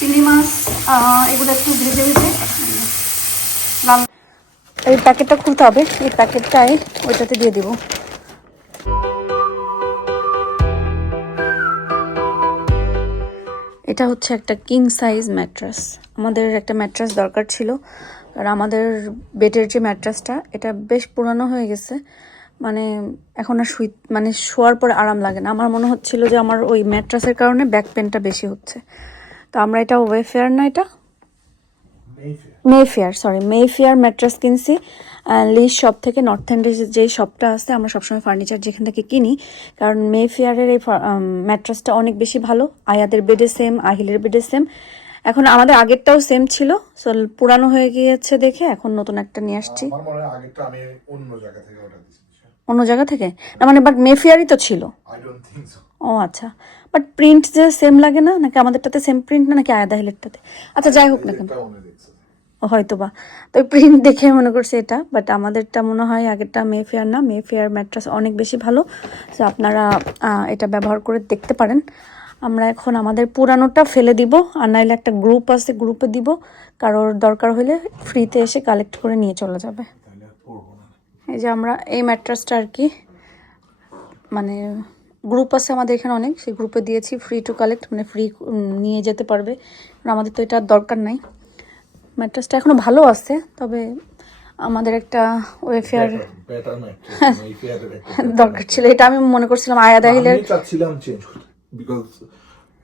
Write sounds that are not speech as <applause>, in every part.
চিংড়ি মাছ এগুলো একটু ভেজে ভেজে। লাল এই প্যাকেটটা খুলতে হবে। এই প্যাকেটটাই ওইটাতে দিয়ে দিব। এটা হচ্ছে একটা কিং সাইজ ম্যাট্রেস আমাদের একটা ম্যাট্রেস দরকার ছিল। আর আমাদের বেডের যে ম্যাট্রেসটা এটা বেশ পুরানো হয়ে গেছে। মানে এখন আর শুই মানে শোয়ার পর আরাম লাগে না। আমার মনে হচ্ছিল যে আমার ওই ম্যাট্রেসের কারণে ব্যাক পেনটা বেশি হচ্ছে। তো আমরা এটা ওয়েফেয়ার না এটা? মেফেয়ার সরি মেফেয়ার ম্যাট্রেস কিনছি। লিস শপ থেকে নর্থ এন্ডে যে শপটা আছে আমরা সবসময় ফার্নিচার যেখান থেকে কিনি কারণ মেফেয়ারের এই ম্যাট্রেসটা অনেক বেশি ভালো। আয়াদের বেডে সেম আহিলের বেডে সেম এখন আমাদের আগেরটাও সেম ছিল। সো পুরানো হয়ে গিয়েছে দেখে এখন নতুন একটা নিয়ে আসছি। অন্য জায়গা থেকে না মানে বাট মেফেয়ারই তো ছিল। ও আচ্ছা। বাট প্রিন্ট যে সেম লাগে না? নাকি আমাদেরটাতে সেম প্রিন্ট না? নাকি আয়াদা হিলেরটাতে? আচ্ছা যাই হোক না কেন। হয়তো বা তো প্রিন্ট দেখে মনে করছি এটা বাট আমাদেরটা মনে হয় আগেরটা মে ফেয়ার না। মে ফেয়ার ম্যাট্রাস অনেক বেশি ভালো। তো আপনারা এটা ব্যবহার করে দেখতে পারেন। আমরা এখন আমাদের পুরানোটা ফেলে দিব আর নাইলে একটা গ্রুপ আছে গ্রুপে দিব। কারোর দরকার হলে ফ্রিতে এসে কালেক্ট করে নিয়ে চলে যাবে। এই যে আমরা এই ম্যাট্রাসটা আর কি মানে গ্রুপ আছে আমাদের এখানে অনেক সেই গ্রুপে দিয়েছি ফ্রি টু কালেক্ট মানে ফ্রি নিয়ে যেতে পারবে। আমাদের তো এটা দরকার নাই। ম্যাট্রাসটা এখনও ভালো আছে তবে আমাদের একটা ওয়েফেয়ার ম্যাট্রেস এই ফেয়ারের দরকার ছিল এটা আমি মনে করছিলাম আয়া দাহিলের আমি চাচ্ছিলাম চেঞ্জ বিকজ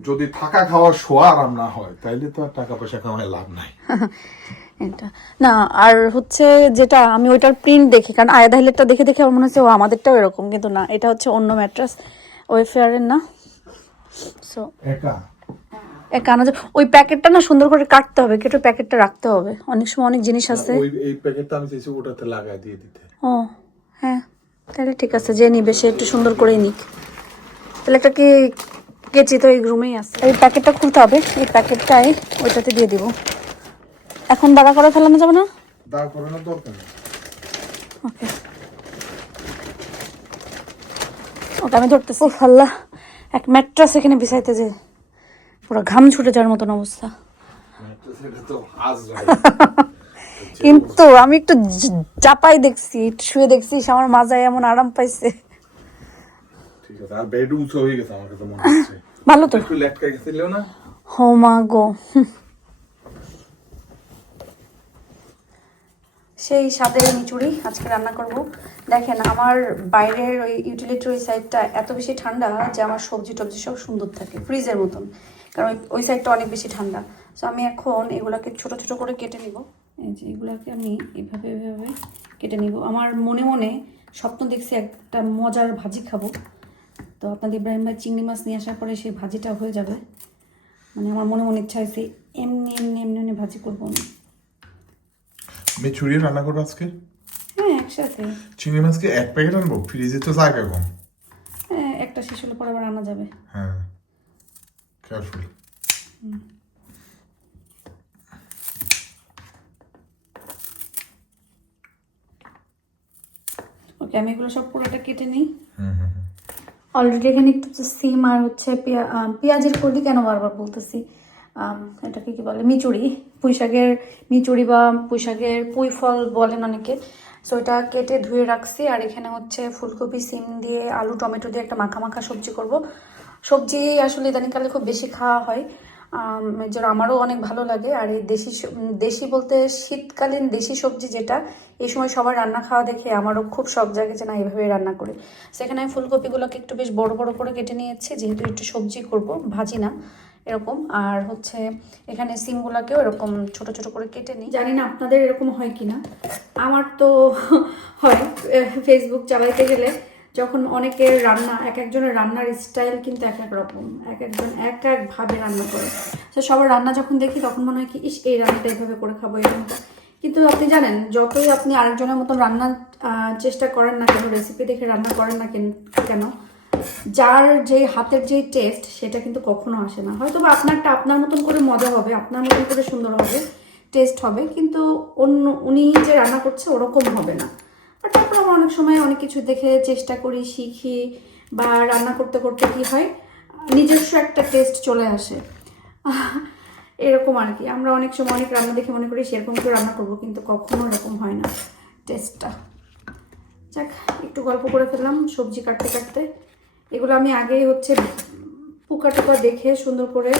যদি থাকা খাওয়া শোয়া আরাম না হয় তাইলে তো আর টাকা পয়সা কামায় লাভ নাই। <laughs> এটা না আর হচ্ছে যেটা আমি ওইটার প্রিন্ট দেখি কারণ আয়া দাহিলেরটা দেখে দেখে আমার মনে হচ্ছে ও আমাদেরটাও এরকম। কিন্তু না এটা হচ্ছে অন্য ম্যাট্রাস ওয়েফেয়ারের না? সো একা? এক আনাজ ওই প্যাকেটটা না সুন্দর করে কাটতে হবে কেটে প্যাকেটটা রাখতে হবে। অনেক সময় অনেক জিনিস আছে। ওই এই প্যাকেটটা আমি চাইছি ওটাতে লাগাই দিয়ে দিতে। ও হ্যাঁ তাহলে ঠিক আছে যে নিবে সে একটু সুন্দর করেই নিক। তাহলে একটা কি কেচি তো এই রুমেই আছে। এই প্যাকেটটা খুলতে হবে এই প্যাকেটটাই ওইটাতে দিয়ে দিব। এখন দাঁড়া করে ফেলানো যাবে না? দাঁড় করানোর দরকার ওকে ওকে আমি ধরতেছি। ও আল্লাহ এক ম্যাট্রাস এখানে বিছাইতে যে পুরো ঘাম ছুটে যাওয়ার মতন অবস্থা। ম্যাট্রেস এটা <laughs> তো আজ কিন্তু আমি একটু চাপাই দেখছি একটু শুয়ে দেখছি আমার মাজায় এমন আরাম পাইছে। ঠিক আছে আর বেড উঁচু হয়ে গেছে আমার কাছে মনে হচ্ছে। ভালো তো। একটু লেটকা গেছিল না? হো মা গো। সেই স্বাদের মিচুড়ি আজকে রান্না করব। দেখেন, আমার বাইরের ওই ইউটিলিটির ওই সাইডটা এত বেশি ঠান্ডা যে আমার সবজি টবজি সব সুন্দর থাকে ফ্রিজের মতন। কারণ ওই- সাইডটা অনেক বেশি ঠান্ডা। তো আমি এখন এগুলাকে ছোট ছোট করে কেটে নিব। এই যে এগুলাকে আমি এভাবে এভাবে কেটে নিব। আমার মনে মনে স্বপ্ন দেখছি একটা মজার ভাজি খাব। তো আপনাদের ইব্রাহিম ভাই চিংড়ি মাছ নিয়ে আসার পরে সেই ভাজিটা হয়ে যাবে। মানে আমার মনে মনে ইচ্ছা হয়েছে এমনি এমনি এমনি এমনি ভাজি করব আমি। আমি চুরিয়ে রান্না করব আজকে? হ্যাঁ একসাথে। চিংড়ি মাছকে এক প্যাকেট আনব? ফ্রিজে তো জায়গা কম হ্যাঁ একটা শেষ হলে পরে আবার আনা যাবে। হ্যাঁ কেয়ারফুল ওকে আমি এগুলো সব পুরোটা কেটে নিই। হুম হুম হুম। অলরেডি এখানে একটু তো সিম আর হচ্ছে পেঁয়া- পেঁয়াজের কলি কেন বারবার বলতেছি? এটাকে কি বলে? মিচুড়ি পুঁই শাকের মিচুড়ি বা পুঁই শাকের পুঁই ফল বলেন অনেকে। সো এটা কেটে ধুয়ে রাখছি। আর এখানে হচ্ছে ফুলকপি সিম দিয়ে আলু টমেটো দিয়ে একটা মাখা মাখা সবজি করব। সবজি আসলে ইদানিংকালে খুব বেশি খাওয়া হয়। আম, আমারও অনেক ভালো লাগে। আর এই দেশি দেশি বলতে শীতকালীন দেশি সবজি যেটা এই সময় সবার রান্না খাওয়া দেখে আমারও খুব শখ জাগে যে না এইভাবে রান্না করি। সেখানে আমি ফুলকপিগুলোকে একটু বেশ বড় বড় করে কেটে নিয়েছি। যেহেতু একটু সবজি করব ভাজি না। এরকম। আর হচ্ছে এখানে সিমগুলোকেও এরকম ছোট ছোট করে কেটে নিই। জানি না আপনাদের এরকম হয় কি না আমার তো হয় ফেসবুক চালাইতে গেলে যখন অনেকের রান্না, এক একজনের রান্নার স্টাইল কিন্তু এক এক রকম, এক একজন এক একভাবে রান্না করে। তো সবার রান্না যখন দেখি তখন মনে হয় কি, ইস, এই রান্নাটা এইভাবে করে খাব রান্নাটা। কিন্তু আপনি জানেন, যতই আপনি আরেকজনের মতন রান্নার চেষ্টা করেন না কেন রেসিপি দেখে রান্না করেন না কেন কেন যার যে হাতের যে টেস্ট সেটা কিন্তু কখনো আসে না। হয়তো বা আপনারটা আপনার মতন করে মজা হবে, আপনার মতন করে সুন্দর হবে টেস্ট হবে, কিন্তু অন্য, উনি যে রান্না করছে ওরকম হবে না। আর তারপর আমরা অনেক সময় অনেক কিছু দেখে চেষ্টা করি, শিখি, বা রান্না করতে করতে কি হয়, নিজস্ব একটা টেস্ট চলে আসে। এরকম আর কি। আমরা অনেক সময় অনেক রান্না দেখে মনে করি, সেরকম করে রান্না করব, কিন্তু কখনো এরকম হয় না টেস্টটা যাক, একটু গল্প করে ফেললাম, সবজি কাটতে কাটতে। এগুলো আমি আগেই হচ্ছে পোকা টোকা দেখে সুন্দর করে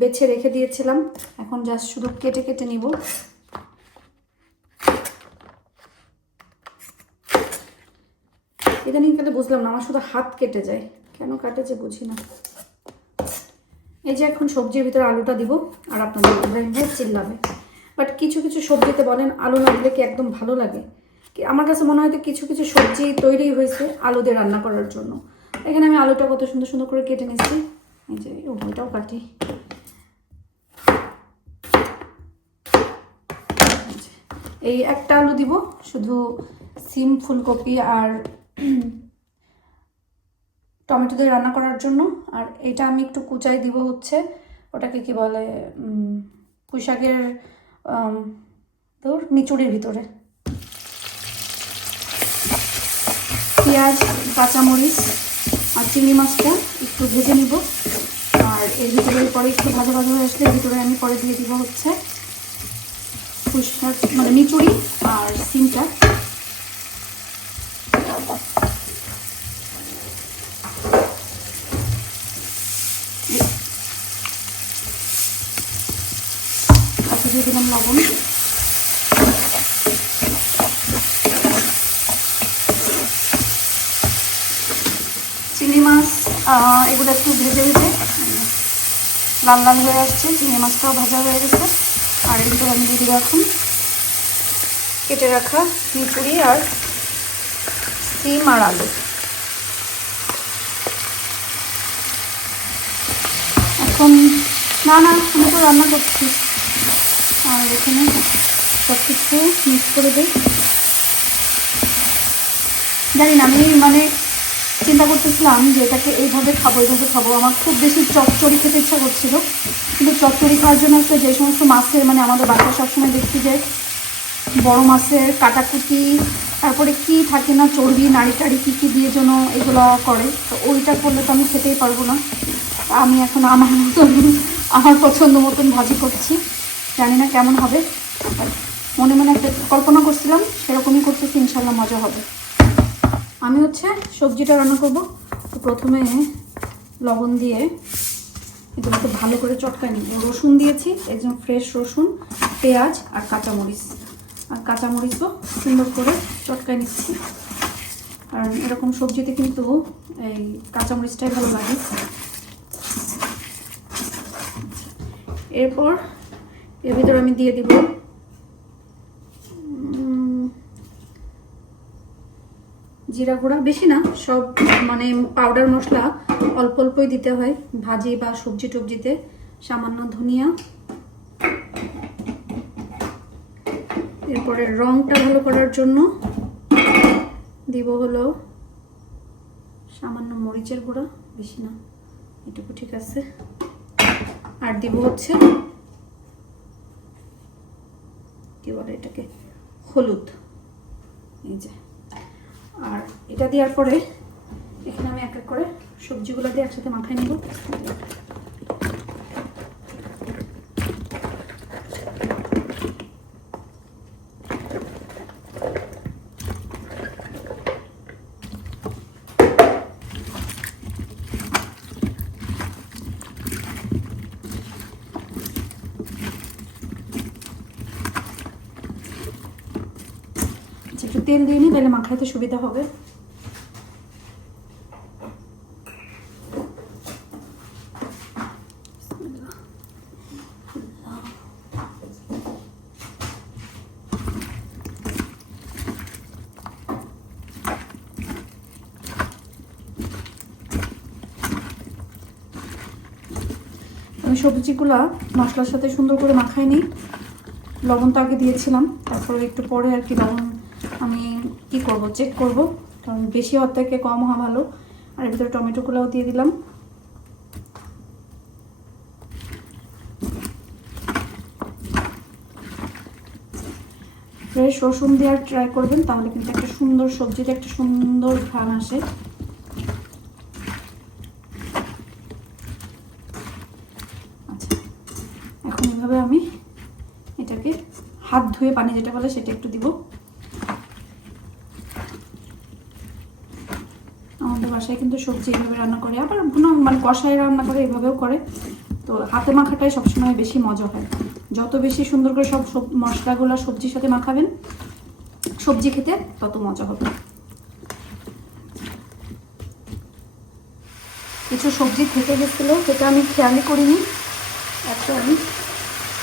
বেছে রেখে দিয়েছিলাম। এখন জাস্ট শুধু কেটে কেটে নিব। ইদানিং কালে বুঝলাম না, আমার শুধু হাত কেটে যায়। কেন কাটে যে বুঝি না। এই যে এখন সবজির ভিতরে আলুটা দিব, আর আপনাদের চিল্লাবে। বাট কিছু কিছু সবজিতে বলেন, আলু না দিলে কি একদম ভালো লাগে? আমার কাছে মনে হয় তো কিছু কিছু সবজি তৈরি হয়েছে আলু দিয়ে রান্না করার জন্য। এখানে আমি আলুটা কত সুন্দর সুন্দর করে কেটে নিচ্ছি। এই যে ওইটাও কাটি। এই একটা আলু দিব শুধু সিম ফুলকপি আর টমেটো দিয়ে রান্না করার জন্য। আর এটা আমি একটু কুচাই দিব হচ্ছে ওটাকে কি বলে উম, পুঁই শাকের তোর মিচুড়ির ভিতরে। পেঁয়াজ কাঁচামরিচ চিংড়ি মাছটা একটু ভেজে নিব। আর এর ভিতরে পরে একটু ভাজা ভাজা হয়ে আসলে ভিতরে আমি পরে দিয়ে দিব হচ্ছে পুঁই মানে মিচুড়ি আর সিমটা। তাতে দিয়ে দিলাম লবণ চিংড়ি মাছ আহ, এগুলো একটু ভেজে ভেজে লাল লাল হয়ে আসছে, চিংড়ি মাছটাও ভাজা হয়ে গেছে। আর এগুলো আমি দিয়ে দিব এখন। কেটে রাখা মিচুড়ি আর সিম আর আলু। এখন না না আমি তো রান্না করছি। আর এখানে সব কিছু মিক্স করে দিই। জানি না, আমি মানে চিন্তা করতেছিলাম যে এটাকে এইভাবে খাব এইভাবে খাব। আমার খুব বেশি চচ্চড়ি খেতে ইচ্ছা করছিল। কিন্তু চচ্চড়ি খাওয়ার জন্য আসলে যে সমস্ত মাছের মানে আমাদের বাসায় সবসময় দেখছি যে বড় মাছের কাটাকুটি, তারপরে কি থাকে না চর্বি, নাড়ি টাড়ি কী কী দিয়ে যেন এগুলো করে, তো ওইটা করলে তো আমি খেতেই পারব না। আমি এখন আমার মতন, আমার পছন্দ মতন ভাজি করছি। জানি না কেমন হবে। মনে মনে একটা কল্পনা করছিলাম, সেরকমই করতেছি, ইনশাল্লাহ মজা হবে। আমি হচ্ছে সবজিটা রান্না করব। তো প্রথমে লবণ দিয়ে এগুলোকে ভালো করে চটকায় নিব। রসুন দিয়েছি, একদম ফ্রেশ রসুন, পেঁয়াজ আর কাঁচামরিচ। আর কাঁচামরিচও সুন্দর করে চটকায় নিচ্ছি। কারণ এরকম সবজিতে কিন্তু এই কাঁচামরিচটাই ভালো লাগে। এরপর এর ভিতরে আমি দিয়ে দিব জিরা গুঁড়া বেশি না, সব মানে পাউডার মশলা অল্প অল্পই দিতে হয়, ভাজি বা সবজি টবজিতে, সামান্য ধনিয়া। এরপরে রংটা ভালো করার জন্য দিব হলো সামান্য মরিচের গুঁড়া, বেশি না, এটুকু ঠিক আছে। আর দিব হচ্ছে কি বলে এটাকে? হলুদ। এই যে। আর এটা দেওয়ার পরে এখানে আমি এক এক করে সবজিগুলো দিয়ে একসাথে মাথায় নিব। তেল দিয়ে নিই তাহলে মাখাইতে সুবিধা হবে। সবজিগুলা মশলার সাথে সুন্দর করে মাখাই নিই লবণ তো আগে দিয়েছিলাম, তারপরে একটু পরে আর কি লবণ কি করব? চেক করব। কারণ বেশি হওয়ার থেকে কম হওয়া ভালো। আর এর ভিতরে টমেটোগুলোও দিয়ে দিলাম। ফ্রেশ রসুন দেওয়ার ট্রাই করবেন, তাহলে কিন্তু একটা সুন্দর সবজিতে একটা সুন্দর ঘ্রাণ আসে। আচ্ছা এখন এইভাবে আমি এটাকে হাত ধুয়ে পানি যেটা বলে সেটা একটু দিব আমাদের বাসায় কিন্তু সবজি এইভাবে রান্না করে, আবার ভুনা মানে কষায় রান্না করে এইভাবেও করে। তো হাতে মাখাটাই সবসময় বেশি মজা হয়। যত বেশি সুন্দর করে সব মশলাগুলো সবজির সাথে মাখাবেন, সবজি খেতে তত মজা হবে। কিছু সবজি থেকে গেছিল, সেটা আমি খেয়ালই করিনি। এখন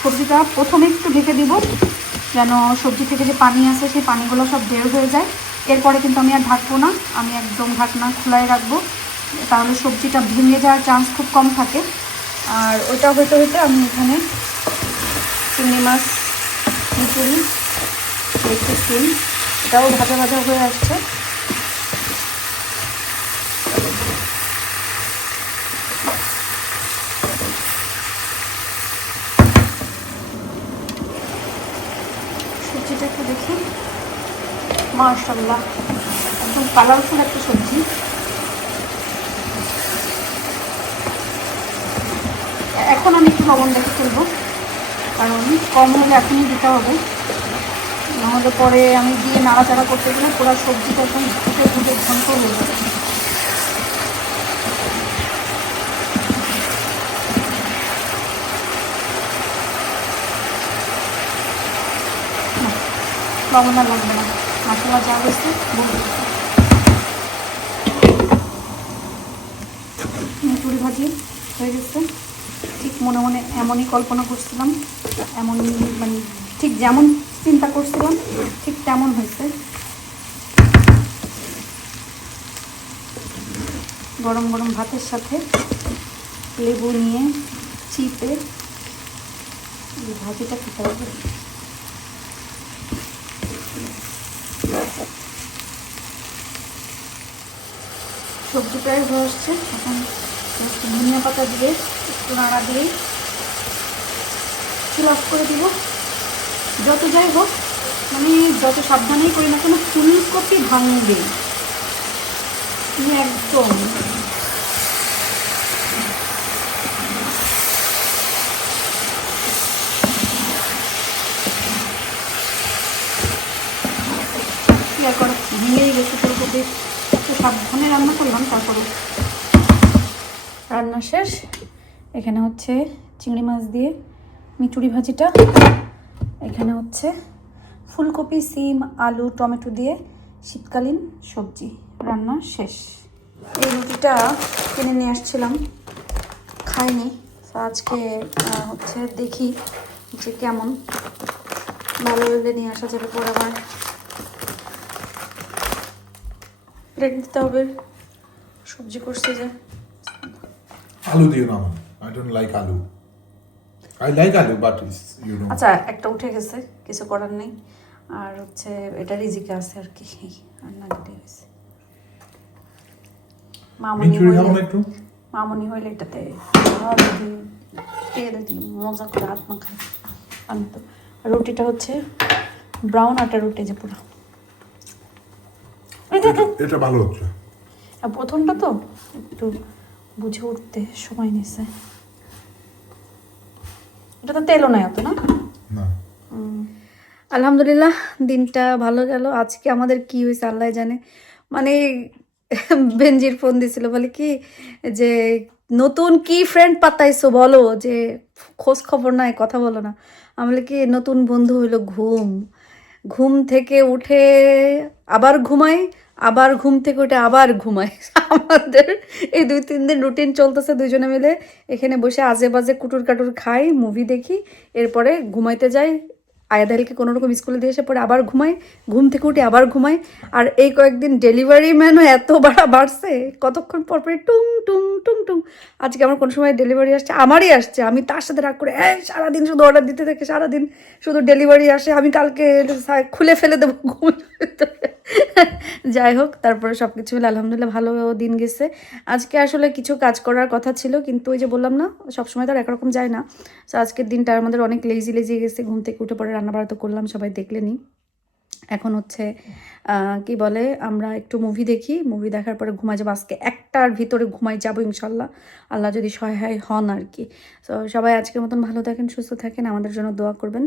সবজিটা প্রথমে একটু ঢেকে দিব, যেন সবজি থেকে যে পানি আছে সেই পানিগুলো সব বের হয়ে যায়। এরপরে কিন্তু আমি আর ঢাকবো না, আমি একদম ঢাকনা খোলাই রাখব। তাহলে সবজিটা ভেঙে যাওয়ার চান্স খুব কম থাকে। আর ওইটা হইতে হইতে আমি এখানে চিংড়ি মাছ মিচুরি একটু এটাও ভাজা ভাজা হয়ে আসছে সবজিটা একটু দেখি মার্শাল্লাহ একদম কালারফুল একটা সবজি। এখন আমি একটু লবণ দেখে ফেলব কারণ কম হলে এখনই দিতে হবে। নাহলে পরে আমি দিয়ে নাড়াচাড়া করতে গেলে পুরো সবজিটা একদম ফুটে ফুটে ঘন্ট হয়ে যাবে। লবণ লাগবে না। মশলা যা বলতে মুসুরি ভাজি হয়ে গেছে। ঠিক মনে মনে এমনই কল্পনা করছিলাম, এমনই মানে ঠিক যেমন চিন্তা করছিলাম, ঠিক তেমন হয়েছে। গরম গরম ভাতের সাথে লেবু নিয়ে চিপে ভাজিটা খেতে হবে। সবজি প্রায় হয়ে আসছে। এখন ধনিয়া পাতা দিয়ে, একটু নাড়া দিয়ে চুল অফ করে দিব। যত যাই হোক মানে যত সাবধানেই করি না কোনো, ফুলকপি ভাঙবে। একদম। ভেঙেই গেছে ফুলকপি। একটু সাবধানে রান্না করলাম তারপরে রান্না শেষ। এখানে হচ্ছে চিংড়ি মাছ দিয়ে মিচুরি ভাজিটা। এখানে হচ্ছে ফুলকপি, সিম, আলু, টমেটো দিয়ে শীতকালীন সবজি। রান্না শেষ। এই রুটিটা কিনে নিয়ে আসছিলাম। খাইনি। আজকে হচ্ছে দেখি যে কেমন। ভালো লাগলে নিয়ে আসা যাবে পরে আবার। প্লেট দিতে হবে। সবজি করছে যে। আলু দিও না I don't like aloo. I like aloo but you know আচ্ছা একটা উঠে গেছে কিছু করার নেই। আর হচ্ছে এটা রিজিকে আছে আর কি। এই রান্না কেটে গেছে মামনি না হইলে একটু? মামনি হইলে এটাতে তেল দিয়ে মজা করে হাত মাখায়। আনতো আর রুটিটা হচ্ছে ব্রাউন আটা রুটি যে পুরো। এটা- ভালো হচ্ছে। আর প্রথমটা তো একটু বুঝে উঠতে সময় নিছে এটা তো তেলও নাই অত না? না। আলহামদুলিল্লাহ দিনটা ভালো গেল। আজকে আমাদের কি হয়েছে আল্লাহ জানে। মানে <laughs> বেঞ্জির ফোন দিছিল বলে কি যে নতুন কি ফ্রেন্ড পাতাইছো বলো? যে খোঁজ খবর নাই কথা বলো না। আমি বলি কি নতুন বন্ধু হইল ঘুম। ঘুম থেকে উঠে আবার ঘুমাই আবার ঘুম থেকে উঠে আবার ঘুমাই। আমাদের এই দুই, তিন দিন রুটিন চলতেছে দুজনে মিলে। এখানে বসে আজে বাজে কুটুর কাটুর খাই মুভি দেখি, এরপরে ঘুমাইতে যাই। আয়াদালকে কোনো রকম স্কুলে দিয়ে এসে পরে আবার ঘুমাই, ঘুম থেকে উঠে আবার ঘুমাই। আর এই কয়েকদিন ডেলিভারি ম্যানও এত বাড়া বাড়ছে, কতক্ষণ পর পরে টুং টুং টুং টুং। আজকে আমার কোনো সময় ডেলিভারি আসছে, আমারই আসছে। আমি তার সাথে রাগ করে হ্যাঁ সারাদিন শুধু অর্ডার দিতে থাকে, সারাদিন শুধু ডেলিভারি আসে। আমি কালকে খুলে ফেলে দেবো, ঘুম যাই হোক তারপরে সব কিছু মিলে আলহামদুলিল্লাহ ভালো দিন গেছে। আজকে আসলে কিছু কাজ করার কথা ছিল, কিন্তু ওই যে বললাম না, সবসময় তো আর একরকম যায় না। তো আজকের দিনটা আমাদের অনেক লেজি লেজি গেছে। ঘুম থেকে উঠে পরে রান্না বাড়া তো করলাম, সবাই দেখলেনি এখন হচ্ছে কি বলে, আমরা একটু মুভি দেখি। মুভি দেখার পরে ঘুমাই যাব। আজকে একটার ভিতরে ঘুমাই যাব ইনশাল্লাহ। আল্লাহ যদি সহায় হন আর কি। তো সবাই আজকের মতন ভালো থাকেন, সুস্থ থাকেন, আমাদের জন্য দোয়া করবেন।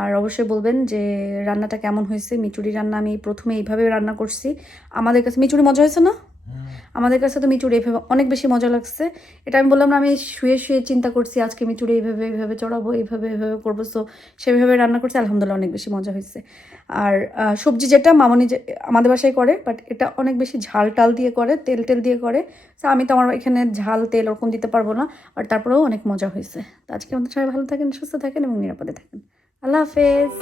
আর অবশ্যই বলবেন যে, রান্নাটা কেমন হয়েছে? মিচুরি রান্না আমি প্রথমে এইভাবে রান্না করছি। আমাদের কাছে, মিচুরি মজা হয়েছে না? আমাদের কাছে তো মিচুরি এইভাবে অনেক বেশি মজা লাগছে। এটা আমি বললাম না, আমি শুয়ে শুয়ে চিন্তা করছি, আজকে মিচুরি এইভাবে এইভাবে চড়াবো, এইভাবে এইভাবে করব। তো সেভাবে রান্না করছি, আলহামদুলিল্লাহ অনেক বেশি মজা হয়েছে। আর সবজি যেটা মামনি যে, আমাদের বাসায় করে বাট এটা অনেক বেশি ঝাল টাল দিয়ে করে, তেল টেল দিয়ে করে। সো আমি তো আমার এখানে ঝাল, তেল ওরকম দিতে পারব না, আর তারপরেও অনেক মজা হয়েছে। তো আজকে আমাদের সবাই ভালো থাকেন, সুস্থ থাকেন এবং নিরাপদে থাকেন। আল্লাহ হাফেজ।